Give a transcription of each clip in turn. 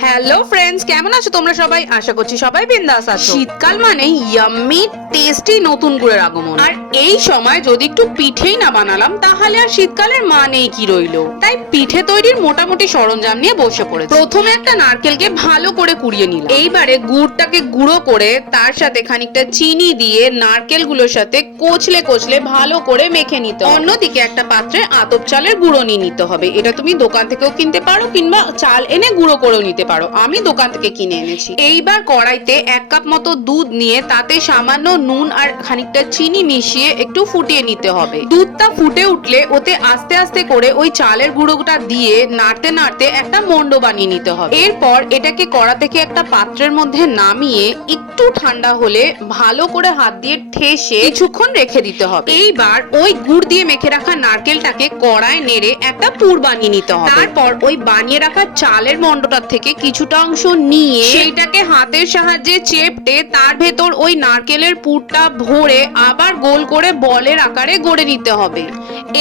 Hello friends, কেমন আছো তোমরা সবাই? আশা করছি সবাই বিন্দাস আছো। শীতকাল মানে ইয়াম্মি টেস্টি নতুন গুড়ের আগমন। আর এই সময় যদি একটু পিঠেই না বানালাম তাহলে আর শীতকালের মানেই কি রইলো। তাই পিঠে তৈরির মোটামুটি সরঞ্জাম নিয়ে বসে পড়েছি। প্রথমে একটা নারকেলকে ভালো করে কুড়িয়ে নিলাম। এইবারে গুড়টাকে গুঁড়ো করে তার সাথে খানিকটা চিনি দিয়ে নারকেলগুলোর সাথে কচলে কচলে ভালো করে মেখে নিতে হবে। অন্যদিকে একটা পাত্রে আতপ চালের গুঁড়ো নিয়ে নিতে হবে। এটা তুমি দোকান থেকেও কিনতে পারো কিংবা চাল এনে গুঁড়ো করেও নিতে পারো। আমি দোকান থেকে কিনে এনেছি। এইবার কড়াইতে 1 কাপ মতো দুধ নিয়ে তাতে সামান্য নুন আর খানিকটা চিনি মিশিয়ে একটু ফুটিয়ে নিতে হবে। দুধটা ফুটে উঠলে ওতে আস্তে আস্তে করে ওই চালের গুঁড়োটা দিয়ে নাড়তে নাড়তে একটা মন্ড বানিয়ে নিতে হবে। এরপর এটাকে কড়া থেকে একটা পাত্রের মধ্যে নামিয়ে একটু ঠান্ডা হলে ভালো করে হাত দিয়ে ঠেসে কিছুক্ষণ রেখে দিতে হবে। এইবার ওই গুড় দিয়ে মেখে রাখা নারকেলটাকে কড়ায় নেড়ে একটা পুর বানিয়ে নিতে হবে। তারপর ওই বানিয়ে রাখা চালের মন্ডটার থেকে কিছুটা অংশ নিয়ে সেইটাকে হাতের সাহায্যে চেপটে তার ভেতর ওই নারকেলের পুরটা ভরে আবার গোল করে বলের আকারে গড়ে নিতে হবে।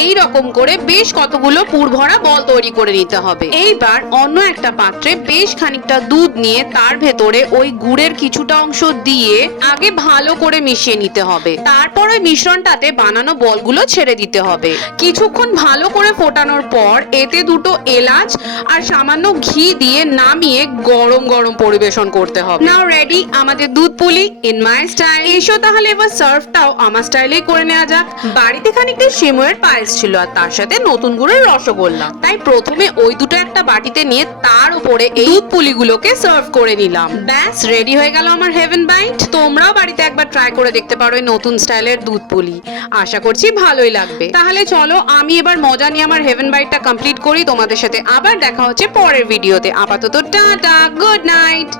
এই রকম করে বেশ কতগুলো পুর ভরা বল তৈরি করে নিতে হবে। এইবার অন্য একটা পাত্রে বেশ খানিকটা দুধ নিয়ে তার ভেতরে ওই গুড়ের কিছুটা অংশ দিয়ে আগে ভালো করে মিশিয়ে নিতে হবে। তারপর ওই মিশ্রণটাতে বানানো বলগুলো ছেড়ে দিতে হবে। কিছুক্ষণ ভালো করে ফোটানোর পর এতে দুটো এলাচ আর সামান্য ঘি দিয়ে নামিয়ে গরম গরম পরিবেশন করতে হবে। নাও রেডি আমাদের দুধ পুলি ইন মাই স্টাইল। এসো তাহলে এবার সার্ভটাও আমার স্টাইলেই করে নেওয়া যাক। বাড়িতে খানিকটা সেমইয়ের পায়েস ছিল আর তার সাথে নতুন গুড়ের রসগোল্লা। তাই প্রথমে ওই দুটো একটা বাটিতে নিয়ে তার উপরে এই দুধ পুলিগুলোকে সার্ভ করে নিলাম। ব্যাস রেডি হয়ে গেল আমার হেভেন বাইট। তোমরাও বাড়িতে একবার ট্রাই করে দেখতে পারো এই নতুন স্টাইলের দুধ পুলি। আশা করছি ভালোই লাগবে। তাহলে চলো আমি এবার মজা নিয়ে আমার হেভেন বাইটটা কমপ্লিট করি। তোমাদের সাথে আবার দেখা হচ্ছে পরের ভিডিওতে। আপাতত টাটা, গুড নাইট।